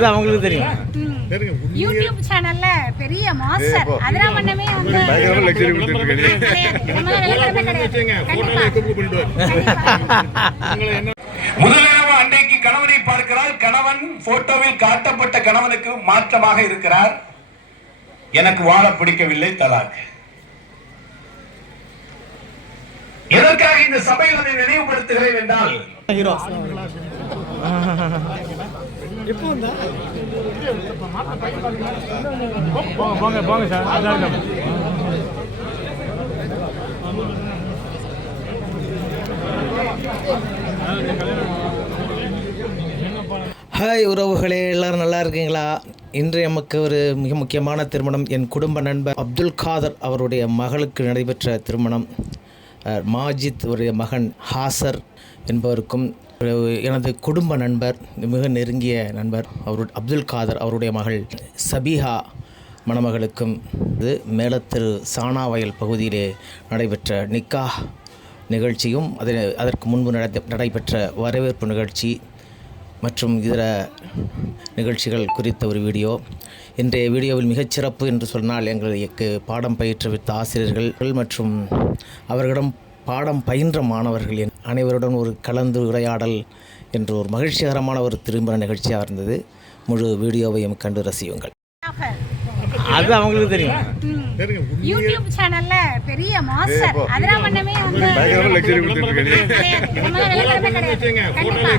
அது அவங்களுக்கு தெரியும். யூடியூப் சேனல்ல பெரிய மாஸ்டர் அதெல்லாம் பண்ணவே வந்து பயங்கரமா. கண்டிப்பா. கண்டிப்பா. முதலிரவு அன்றைக்கு கணவனை பார்க்கிறாள் கணவன் போட்டோவில் காட்டப்பட்ட கணவனுக்கு மாற்றமாக இருக்கிறார். எனக்கு வாழ பிடிக்கவில்லை தலாக். எதற்காக இந்த சபையில் அதை நினைவுபடுத்துகிறேன் என்றால் ஹீரோ போங்க போங்க சார். அதான் ஹாய் உறவுகளே எல்லாரும் நல்லா இருக்கீங்களா? இன்று நமக்கு ஒரு மிக முக்கியமான திருமணம். என் குடும்ப நண்பர் அப்துல் காதர் அவருடைய மகளுக்கு நடைபெற்ற திருமணம். மாஜித் உடைய மகன் ஹாசர் என்பவருக்கும் எனது குடும்ப நண்பர் மிக நெருங்கிய நண்பர் அவரு அப்துல் காதர் அவருடைய மகள் சபிஹா மணமகளுக்கும் இது மேலத்திரு சாணாவயல் பகுதியிலே நடைபெற்ற நிக்கா நிகழ்ச்சியும் அதில் அதற்கு முன்பு நடத்த நடைபெற்ற வரவேற்பு நிகழ்ச்சி மற்றும் இதர நிகழ்ச்சிகள் குறித்த ஒரு வீடியோ. இன்றைய வீடியோவில் மிகச்சிறப்பு என்று சொன்னால் எங்களுக்கு பாடம் பயிற்றுவித்த ஆசிரியர்கள் மற்றும் அவர்களிடம் பாடம் பயின்ற மாணவர்கள் என் அனைவருடன் ஒரு கலந்து உரையாடல் என்ற ஒரு மகிழ்ச்சிகரமான ஒரு திருமண நிகழ்ச்சியாக இருந்தது. முழு வீடியோவையும் கண்டு ரசியுங்கள். அது அவங்களுக்கு தெரியும். யூடியூப் சேனல்ல பெரிய மாஸ்டர் வந்து பயங்கரமா கொடுத்துட்டு. கண்டிப்பா.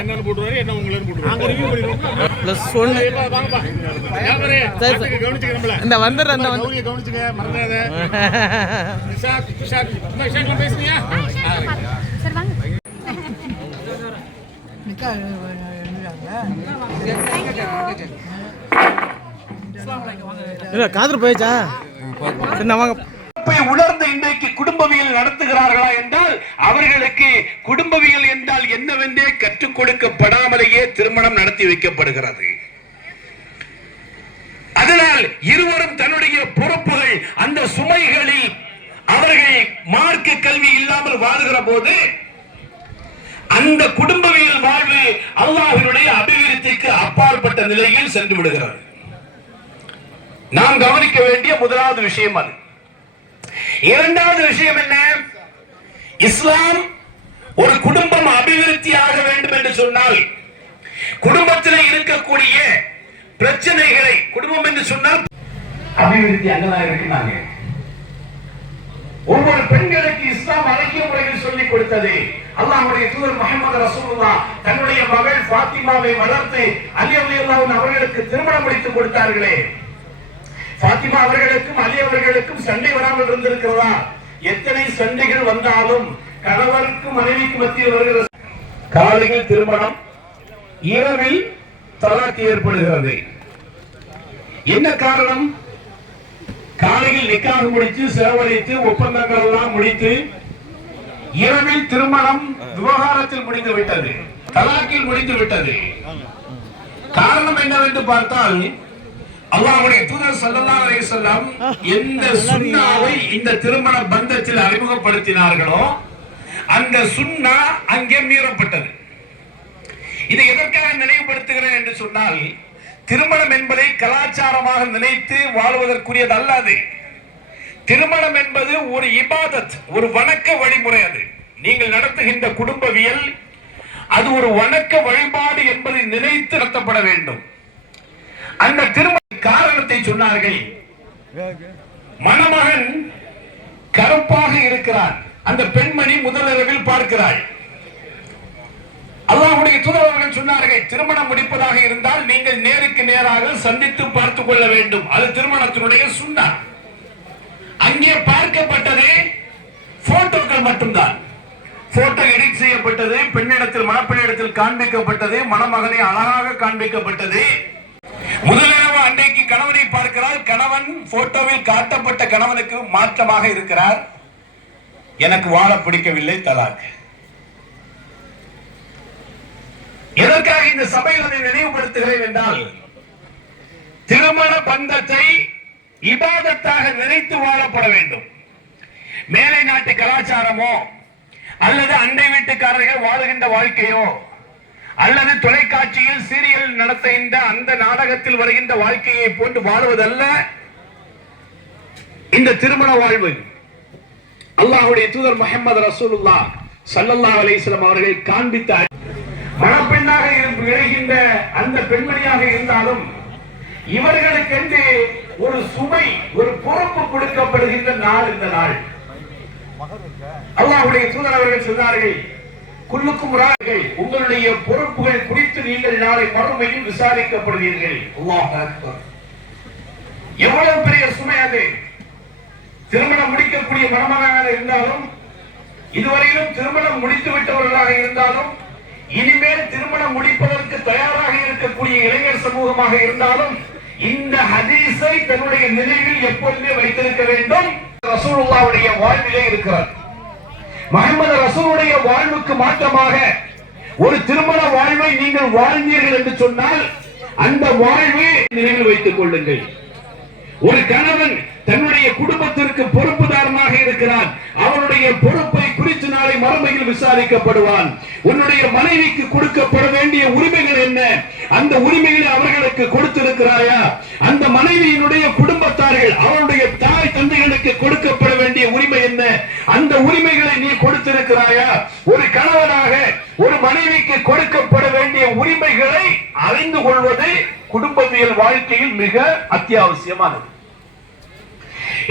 என்னன்னு போட்டுருவாரு என்ன உங்களுக்கு போட்டுருவாரு ப்ளஸ். கவனிச்சுக்கிறோம்ல இந்த வந்துடுறேன் இந்த வந்து கௌரியை கவனிச்சுக்க மறந்துடாத. பேசுனியா? சரி. வாங்க. இல்லை காதல் போயிச்சா? சரி வாங்க. உணர்ந்து இன்றைக்கு குடும்பவியல் நடத்துகிறார்களா என்றால் அவர்களுக்கு குடும்பவியல் என்றால் என்னவென்றே கற்றுக் கொடுக்கப்படாமலேயே திருமணம் நடத்தி வைக்கப்படுகிறது. அதனால் இருவரும் தன்னுடைய பொறுப்புகள் அந்த சுமைகளில் அவர்கள் மார்க்க கல்வி இல்லாமல் வாழுகிற போது அந்த குடும்பவியல் வாழ்வு அல்லாஹினுடைய அபிவிருத்திக்கு அப்பாற்பட்ட நிலையில் சென்று விடுகிறார் நாம் கவனிக்க வேண்டிய முதலாவது விஷயம் அது. இரண்டாவது விஷயம் என்ன? இஸ்லாம் ஒரு குடும்பம் அபிவிருத்தியாக வேண்டும் என்று சொன்னால் குடும்பத்தில் இருக்கக்கூடிய பிரச்சனைகளை குடும்பம் என்று சொன்னால் அபிவிருத்தி அங்கதான் இருக்கிறாங்க ஒவ்வொரு பெண்களுக்கு இஸ்லாம் அழகிய முறையில் சொல்லிக் கொடுத்தது. அல்லாஹுடைய தூதர் முகமது ரசூலுல்லாஹ் தன்னுடைய மகள் ஃபாத்திமாவை வளர்த்து அலி ரலியல்லாஹு அவர்களுக்கு திருமணம் முடித்து கொடுத்தார்களே. பாத்திமா அவர்களுக்கும் அலி அவர்களுக்கும் சண்டை வராமல் இருந்திருக்கிறதா? எத்தனை சண்டைகள் வந்தாலும் கணவருக்கும் மனைவிக்கும் மத்தியில் வருகிற காலையில் திருமணம் இரவில் தலாக்கு ஏற்படுகிறது. என்ன காரணம்? காலையில் நிக்காக முடித்து செலவழித்து ஒப்பந்தங்கள் எல்லாம் முடித்து இரவில் திருமணம் விவகாரத்தில் முடிந்து விட்டது. தலாக்கில் முடிந்து விட்டது. காரணம் என்னவென்று பார்த்தால் அல்லாஹ்வுடைய தூதர் ஸல்லல்லாஹு அலைஹி வஸல்லம் எந்த சுன்னாவை இந்த திருமண பந்தத்தில் அறிமுகப்படுத்தினார்களோ அந்த சுன்னா அங்கே மீறப்பட்டது. இதை எதற்காக நினைவுபடுத்துகிறேன் என்று சொன்னால் திருமணம் என்பதை கலாச்சாரமாக நினைத்து வாழ்வதற்குரியது அல்ல அது. திருமணம் என்பது ஒரு இபாதத் ஒரு வணக்க வழிமுறை அது. நீங்கள் நடத்துகின்ற குடும்பவியல் அது ஒரு வணக்க வழிபாடு என்பதை நினைத்து நடத்தப்பட வேண்டும். அந்த திருமண காரணத்தை சொன்னார்கள். மணமகன் கருப்பாக இருக்கிறார் அந்த பெண்மணி முதலிரவில் பார்க்கிறாள். அல்லாஹுடைய தூதர் அவர்கள் சொன்னார்கள் திருமணம் முடிப்பதாக இருந்தால் நீங்கள் நேருக்கு நேராக சந்தித்து பார்த்துக் கொள்ள வேண்டும். அது திருமணத்தினுடைய சுண்ணா. போட்டோ எடிட் செய்யப்பட்டது பெண்ணிடத்தில் மணப்பெண்ணிடத்தில் காண்பிக்கப்பட்டது மணமகனை அழகாக காண்பிக்கப்பட்டது. முதலிரவு அன்றைக்கு கணவனை பார்க்கிறார். கணவன் போட்டோவில் காட்டப்பட்ட கணவனுக்கு மாற்றமாக இருக்கிறார். எனக்கு வாழ பிடிக்கவில்லை தலாக். எதற்காக இந்த சபையில் அதை நினைவுபடுத்துகிறேன் என்றால் திருமண பந்தத்தை இபாதத்தாக நினைத்து வாழப்பட வேண்டும். மேலை நாட்டு கலாச்சாரமோ அல்லது அண்டை வீட்டுக்காரர்கள் வாழுகின்ற வாழ்க்கையோ அல்லது தொலைக்காட்சியில் சீரியல் நடத்துகின்ற அந்த நாடகத்தில் வருகின்ற வாழ்க்கையை போன்று வாழ்வதல்ல. இந்த திருமண வாழ்வு அல்லாஹுடைய தூதர் முகமது ரசூலுல்லா சல்லல்லா அலிஸ்லாம் அவர்கள் காண்பித்த மணப்பெண்ணாக விளைகின்ற அந்த பெண்மணியாக இருந்தாலும் இவர்களுக்கென்று ஒரு சுமை ஒரு பொறுப்பு கொடுக்கப்படுகின்ற நாள் இந்த நாள். அல்லாஹ்வுடைய தூதர் அவர்கள் சொன்னார்கள் குல்லுக்கும் ராகள் உங்களுடைய பொறுப்புகள் குறித்து நீங்கள் நாளை மறுமையில் விசாரிக்கப்படுவீர்கள். எவ்வளவு பெரிய சுமை அது? திருமணம் முடிக்கக்கூடிய மணமகனாக இருந்தாலும் இதுவரையிலும் திருமணம் முடித்து விட்டவர்களாக இருந்தாலும் இனிமேல் திருமணம் முடிப்பதற்கு தயாராக இருக்கக்கூடிய இளைஞர் சமூகமாக இருந்தாலும் இந்த ஹதீஸை தன்னுடைய நினைவில் எப்பொழுதுமே வைத்திருக்க வேண்டும். ரசூலுல்லாவுடைய வாழ்விலே இருக்கிறார் மகமது ரசூலுடைய வாழ்வுக்கு மாற்றமாக ஒரு திருமண வாழ்வை நீங்கள் வாழ்ந்தீர்கள் என்று சொன்னால் அந்த வாழ்வை நினைவில் வைத்துக் கொள்ளுங்கள். ஒரு கணவன் தன்னுடைய குடும்பத்திற்கு பொறுப்புதாரனாக இருக்கிறான். அவனுடைய பொறுப்பை குறித்து நாளை மறுமையில் விசாரிக்கப்படுவான். உன்னுடைய மனைவிக்கு கொடுக்கப்பட வேண்டிய உரிமைகள் என்ன? அந்த உரிமைகளை அவர்களுக்கு கொடுத்திருக்கிறாயா? அந்த மனைவியினுடைய குடும்பத்தார்கள் அவருடைய தாய் தந்தைகளுக்கு கொடுக்கப்பட வேண்டிய உரிமை என்ன? அந்த உரிமைகளை நீ கொடுத்திருக்கிறாயா? ஒரு கணவனாக ஒரு மனைவிக்கு கொடுக்கப்பட வேண்டிய உரிமைகளை அறிந்து கொள்வது குடும்பவியல் வாழ்க்கையில் மிக அத்தியாவசியமானது.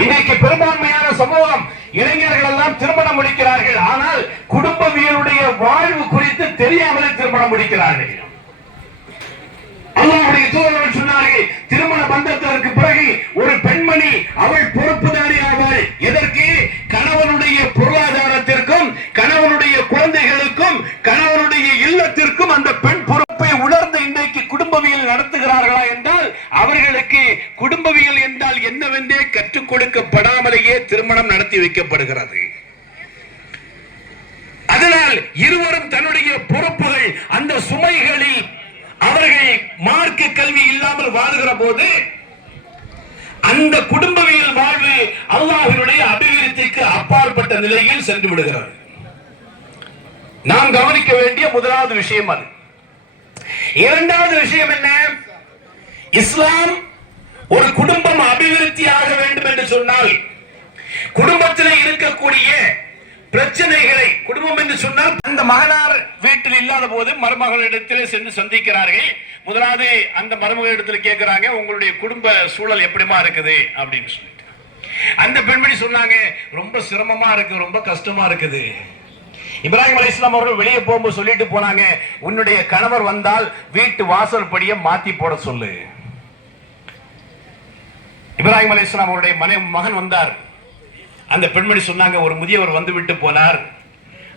இன்றைக்கு பெரும்பான்மையான சமூகம் இளைஞர்கள் எல்லாம் திருமணம் முடிக்கிறார்கள். ஆனால் குடும்பவியலுடைய வாழ்வு குறித்து தெரியாமலே திருமணம் முடிக்கிறார்கள். அல்லாஹ்வுடைய தூதர்கள் சொன்னார்கள் திருமண பந்தத்திற்கு பிறகு ஒரு பெண்மணி அவள் பொறுப்புதாரி ஆவாள் எதற்கு? கணவனுடைய பொருளாதாரத்திற்கும் கணவனுடைய குழந்தைகளுக்கும் கணவனுடைய இல்லத்திற்கும் அந்த பெண் பொறுப்பை உணர்ந்து இன்றைக்கு குடும்பவியல் நடத்துகிறார்களா என்றால் அவர்களுக்கு குடும்பவியல் என்றால் என்னவென்றே கற்றுக் கொடுக்கப்படாமலேயே திருமணம் நடத்தி வைக்கப்படுகிறது. அதனால் இருவரும் தன்னுடைய பொறுப்புகள் அந்த சுமைகளில் அவர்கள் மார்க்க கல்வி இல்லாமல் வாழ்கிற போது அந்த குடும்பவியல் வாழ்வு அல்லாஹினுடைய அபிவிருத்திக்கு அப்பாற்பட்ட நிலையில் சென்று விடுகிறார் நாம் கவனிக்க வேண்டிய முதலாவது விஷயம் அது. இரண்டாவது விஷயம் என்ன? இஸ்லாம் ஒரு குடும்பம் அபிவிருத்தி ஆக வேண்டும் என்று சொன்னால் குடும்பத்தில் இருக்கக்கூடிய பிரச்சனைகளை குடும்பம் என்று சொன்னால் அந்த மகனார் வீட்டில் இல்லாத போது மருமகளிடத்திலே சென்று சந்திக்கிறார்கள். முதலாவது அந்த மருமகளிடத்தில் கேட்கிறாங்க உங்களுடைய குடும்ப சூழல் எப்படிமா இருக்குது? அப்படின்னு சொல்லிட்டு. அந்த பெண்மணி சொன்னாங்க ரொம்ப சிரமமா இருக்கு ரொம்ப கஷ்டமா இருக்குது. இப்ராஹிம் அலி இஸ்லாம் அவர்கள் வெளியே போகும்போது சொல்லிட்டு போனாங்க உன்னுடைய கணவர் வந்தால் வீட்டு வாசல் படியை மாத்தி போட சொல்லு. இப்ராஹிம் அலி இஸ்லாம் அவருடைய மனை மகன் வந்தார். அந்த பெண்மணி சொன்னாங்க ஒரு முதியவர் வந்து விட்டு போனார்.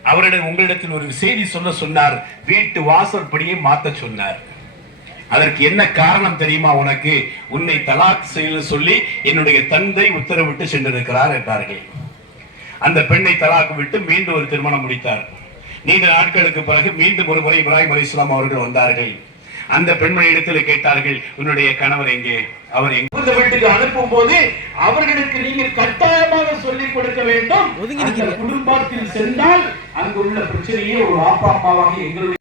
அவரிடம் உங்களிடத்தில் ஒரு செய்தி சொல்ல சொன்னார். வீட்டு வாசல்படியை மாத்த சொன்னார். அதற்கு என்ன காரணம் தெரியுமா உனக்கு? உன்னை தலாக் செய்ய சொல்லி என்னுடைய தந்தை உத்தரவிட்டு சென்றிருக்கிறார் என்றார்கள். அந்த பெண்ணை தலாக்கு விட்டு மீண்டும் ஒரு திருமணம் முடித்தார். நீண்ட நாட்களுக்கு பிறகு மீண்டும் ஒரு முறை இப்ராஹிம் அலி இஸ்லாம் அவர்கள் வந்தார்கள். அந்த பெண்மணி இடத்துல கேட்டார்கள் உன்னுடைய கணவர் எங்கே? அவர் எங்க வீட்டுக்கு அனுப்பும் போது அவர்களுக்கு நீங்கள் கட்டாயமாக சொல்லிக் கொடுக்க வேண்டும். குடும்பத்தில் சென்றால் அங்கு உள்ள பிரச்சனையே ஒரு வாப்பா அம்மாவாக எங்களுடைய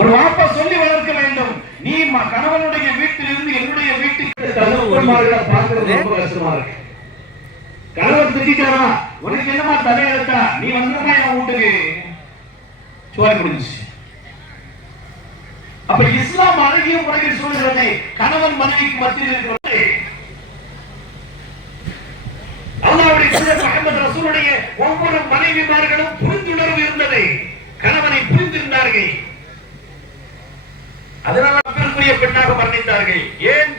ஒரு வாப்பா சொல்லி வளர்க்க வேண்டும். நீ கணவனுடைய வீட்டில் இருந்து என்னுடைய வீட்டுக்கு பார்க்கிறது ரொம்ப கஷ்டமா இருக்கு. கணவர் திட்டாரா உனக்கு என்னமா தலையெழுத்தா? நீ வந்தமா என் வீட்டுக்கு? சோறு முடிஞ்சுச்சு அப்ப இஸ்லாம் அழகிய முறையில் சொல்கிறது கணவன் மனைவிக்கு மத்தியில் இருக்கிறது. அல்லாஹ்வுடைய தூதர் ரசூலுடைய ஒவ்வொரு மனைவிமார்களும் புரிந்துணர்வு இருந்தது. கணவனை புரிந்திருந்தார்கள். அதனால அப்பிற்குரிய பெண்ணாக மரணித்தார்கள். ஏன்?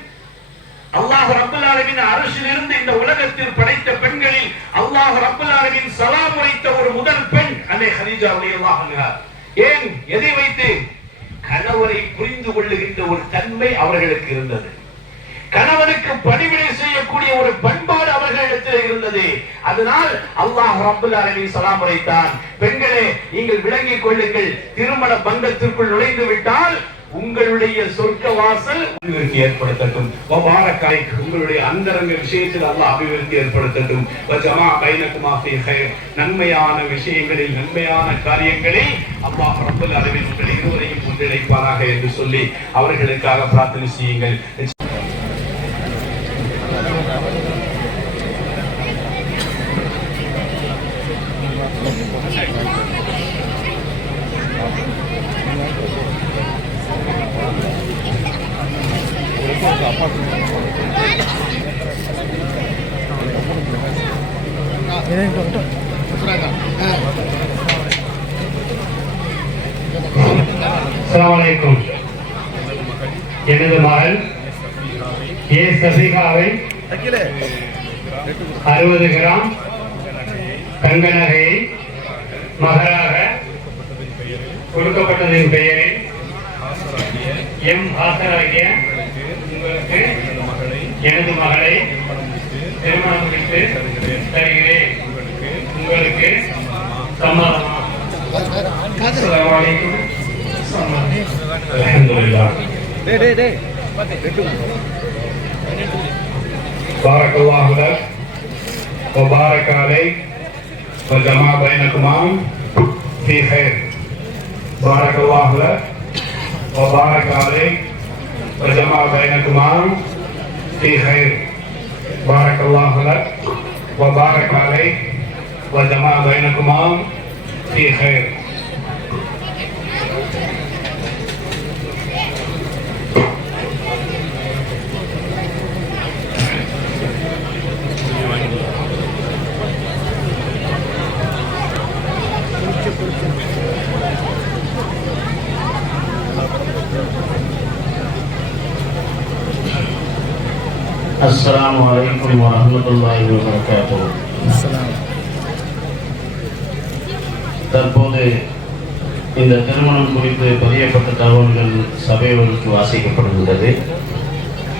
அல்லாஹ் ரப்பல் ஆலமின் அரசில் இருந்து இந்த உலகத்தில் படைத்த பெண்களில் அல்லாஹ் ரப்பல் ஆலமின் சலாம் உரைத்த ஒரு முதல் பெண் அன்னை ஹதீஜா உடைய ஏன்? எதை வைத்து? கணவரை புரிந்து கொள்ளுகின்ற ஒரு தன்மை அவர்களுக்கு இருந்தது. கணவனுக்கு பணிவிடை செய்யக்கூடிய ஒரு பண்பாடு அவர்களிடத்தில் இருந்தது. அதனால் அல்லாஹ் ரப்பல் ஆலமீன் சலாம் உரைத்தான் பெண்களே நீங்கள் விளங்கிக் கொள்ளுங்கள். திருமண பந்தத்திற்குள் நுழைந்து விட்டால் உங்களுடைய சொர்க்க வாசல் அபிவிருத்தி ஏற்படுத்தட்டும். வபாரக்காய் உங்களுடைய அந்தரங்க விஷயத்தில் அல்லாஹ் அபிவிருத்தி ஏற்படுத்தட்டும். வஜமா பைனகுமா நன்மையான விஷயங்களில் நன்மையான காரியங்களில் அல்லாஹ் ரப்பல் அளவில் உங்கள் இருவரையும் ஒன்றிணைப்பாராக என்று சொல்லி அவர்களுக்காக பிரார்த்தனை செய்யுங்கள் அஸ்ஸலாமு அலைக்கும் எனது மகள் ஏ சசிகாவை அறுபது கிராம். தங்க நகையை மகராக கொடுக்கப்பட்டதின் பெயரில் எம். ஆசராகிய உங்களுக்கு எனது மகளை திருமணம் முடித்து தருகிறேன். உங்களுக்கு சம்மதமா. சம்மதம் بارك الله لك وبارك عليك وجمع بينكما في خير بارك الله لك وبارك عليك وجمع بينكما في خير بارك الله لك وبارك عليك وجمع بينكما في خير السلام عليكم ورحمة الله وبركاته தற்போது இந்த திருமணம் குறித்து பதியப்பட்ட தகவல்கள் சபைகளுக்கு வாசிக்கப்படுகின்றது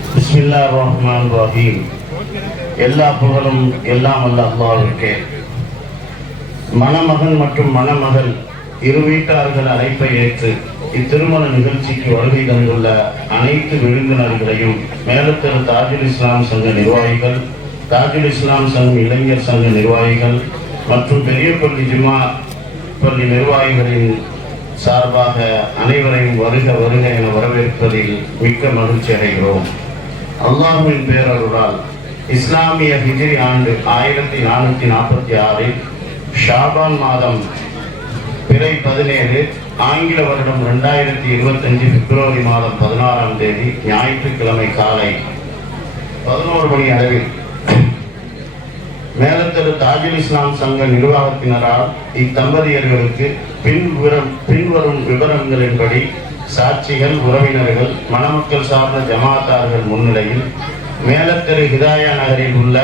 பிஸ்மில்லா ரஹ்மான் ரஹீம் எல்லா புகழும் எல்லாம் அல்ல அல்லாவிற்கே மணமகன் மற்றும் மணமகள் இரு வீட்டார்கள் அழைப்பை ஏற்று இத்திருமண நிகழ்ச்சிக்கு வருகை தந்துள்ள அனைத்து விருந்தினர்களையும் மேலத்திரு தாஜுல் இஸ்லாம் சங்க நிர்வாகிகள் தாஜுல் இஸ்லாம் சங்கம் இளைஞர் சங்க நிர்வாகிகள் மற்றும் பெரியப்பள்ளி ஜுமா பள்ளி நிர்வாகிகளின் சார்பாக அனைவரையும் வருக வருக என வரவேற்பதில் மிக்க மகிழ்ச்சி அடைகிறோம். அல்லாஹுவின் பேரருளால் இஸ்லாமிய ஹிஜிரி ஆண்டு ஆயிரத்தி நானூற்றி நாற்பத்தி ஆறில் ஷாபான் மாதம் பிறை பதினேழு ஆங்கில வருடம் ரெண்டாயிரத்தி இருபத்தஞ்சு பிப்ரவரி மாதம் பதினாறாம் தேதி ஞாயிற்றுக்கிழமை காலை பதினோரு மணி அளவில் மேலத்தெரு தாஜில் இஸ்லாம் சங்க நிர்வாகத்தினரால் இத்தம்பதியர்களுக்கு பின்வரும் பின்வரும் விவரங்களின்படி சாட்சிகள் உறவினர்கள் மணமக்கள் சார்ந்த ஜமாத்தார்கள் முன்னிலையில் மேலத்தெரு ஹிதாயா நகரில் உள்ள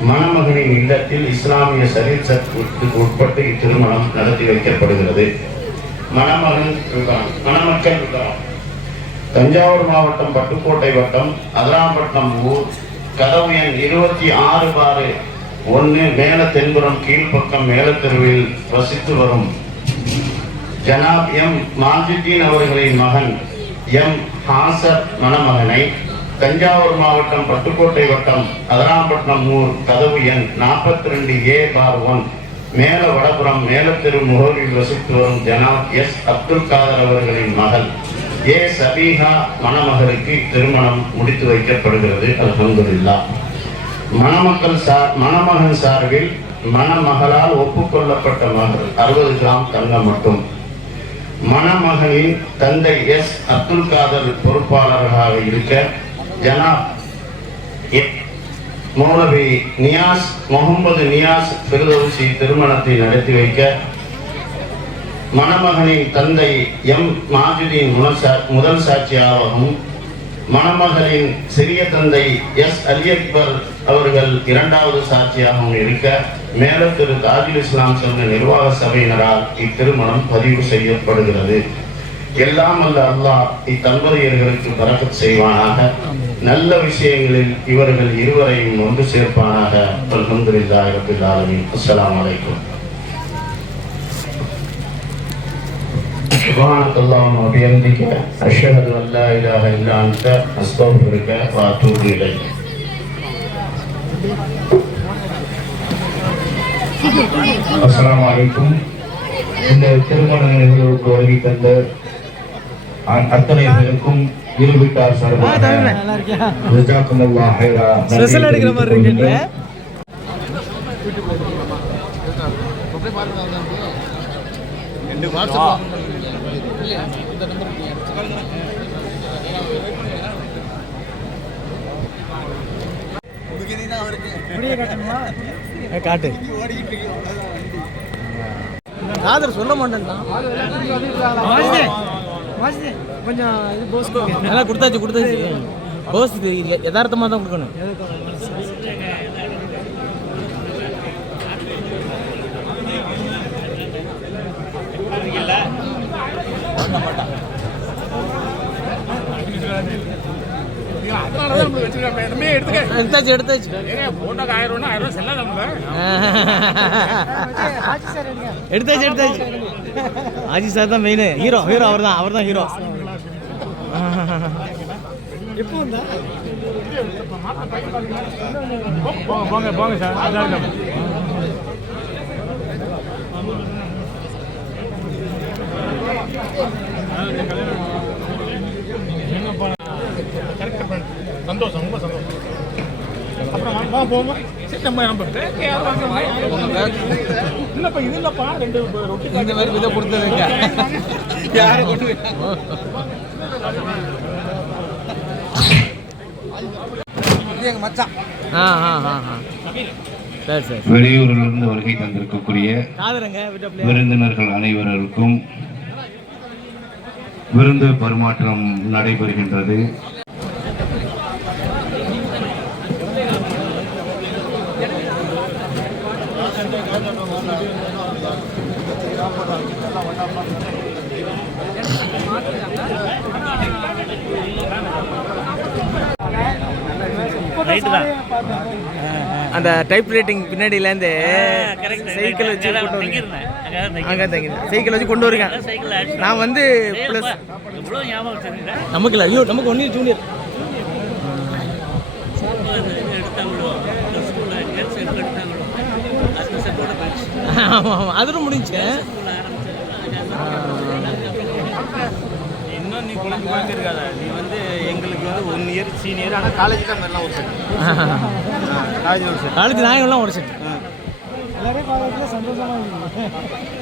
மணமகனின் இல்லத்தில் இஸ்லாமிய சரீர் சத்துக்கு உட்பட்டு இத்திருமணம் நடத்தி வைக்கப்படுகிறது. மணமகன் விவரம் மணமக்கள் விவரம் தஞ்சாவூர் மாவட்டம் பட்டுக்கோட்டை வட்டம் அதராம்பட்டம் ஊர். கதவு எண் இருபத்தி ஆறு பாரு ஒன்று மேல தென்புறம் கீழ்ப்பக்கம் மேலத்தெருவில் வசித்து வரும். ஜனாப் எம். மாஜுதீன் அவர்களின் மகன் எம். ஹாசர் மணமகனை தஞ்சாவூர் மாவட்டம் பட்டுக்கோட்டை வட்டம் அதிராம்பட்டினம் ஊர் கதவு எண் நாற்பத்தி ரெண்டு ஏ பார் ஒன். மேல வடபுறம் மேலத்தெரு முகவரில் வசித்து வரும் ஜனாப் எஸ் அப்துல் காதர் அவர்களின் மகள். ஏ சபீஹா மணமகளுக்கு திருமணம் முடித்து வைக்கப்படுகிறது. அல்ஹம்துலில்லாஹ் மணமக்கள் சார் மணமகன் சார்பில் மணமகளால் ஒப்புக்கொள்ளப்பட்ட மகள் அறுபது கிராம் தங்கம் மட்டும். மணமகனின் தந்தை எஸ் அப்துல் காதர் பொறுப்பாளராக இருக்க ஜனாப். எ- மௌலவி நியாஸ் முகமது நியாஸ் பிரிதோசி திருமணத்தை நடத்தி வைக்க மணமகனின் தந்தை எம். மாஜுதீன் முனசா- முதல் சாட்சியாகவும் மணமகளின் சிறிய தந்தை எஸ். அலி அக்பர் அவர்கள் இரண்டாவது சாட்சியாகவும் இருக்க மேலும் திரு. தாஜில் இஸ்லாம் சென்ற நிர்வாக சபையினரால் இத்திருமணம் பதிவு செய்யப்படுகிறது. எல்லாம் அல்ல அல்லாஹ் இத்தம்பதியர்களுக்கு பறக்கத் செய்வானாக. நல்ல விஷயங்களில் இவர்கள் இருவரையும் ஒன்று சேர்ப்பானாக அல்ஹம்துலில்லாஹி ரப்பில் ஆலமீன் அஸ்ஸலாமு அலைக்கும் سبحانك اللهم وبحمدك أشهد أن لا إله إلا أنت أستغفرك وأتوب إليك அஸ்ஸலாமு அலைக்கும் இந்த திருமண நிகழ்வுக்கு வருகை தந்த அ- அத்தனை பேருக்கும் இரு வீட்டார் சார்பாக ஜஸாக்குமுல்லாஹ் ஹைரா நன்றியை தெரிவித்துக் கொள்கின்றேன். காட்டு. காதர் சொல்ல மாட்டேன்டான் நல்லா கொடுத்தாச்சு கொடுத்தாச்சு. போஸ் இது யதார்த்தமாக தான் கொடுக்கணும். எடுத்தாச்சு எடுத்தாச்சு. போட்டோக்கு ஆயிரம் ஆயிரம் நம்ம எடுத்தாச்சு எடுத்தாச்சு. ஆஜி சார் தான் மெயின் ஹீரோ ஹீரோ அவர் தான் அவர் தான் ஹீரோ போங்க போங்க சார் அதான் இல்லை. சந்தோஷம் ரொம்ப சந்தோஷம். அப்புறம் சரி நம்ம நம்ம யாரும் இல்லப்பா இது இல்லப்பா ரெண்டு ரொட்டி இந்த மாதிரி இதை கொடுத்ததுங்க யாரை கொண்டு ஆ ஆ ஆ ஆ. சரி சரி. வெளியூரிலிருந்து வருகை தந்திருக்கக்கூடிய விருந்தினர்கள் அனைவருக்கும் விருந்து பரிமாற்றம் நடைபெறுகின்றது. அந்த டைப் ரைட்டிங் பின்னாடியிலேருந்து சைக்கிள் வச்சு கொண்டு வருங்க. அங்கே தங்கி சைக்கிள் வச்சு கொண்டு வருங்க நான் வந்து ப்ளஸ் நமக்கு இல்லை ஐயோ நமக்கு ஒன்று ஜூனியர் ஆமாம் ஆமாம் அதோட முடிஞ்சு. இன்னும் நீ குழந்தை குழந்தை இருக்காத நீ வந்து எங்களுக்கு வந்து ஒன் இயர் சீனியர் ஆனால் காலேஜ் தான் மாதிரிலாம் ஒரு செட் காலேஜ் ஒரு செட் காலேஜ் நாயகம்லாம் ஒரு செட் ஆ. எல்லாரையும் பார்க்கறதுல சந்தோஷமா இருக்கு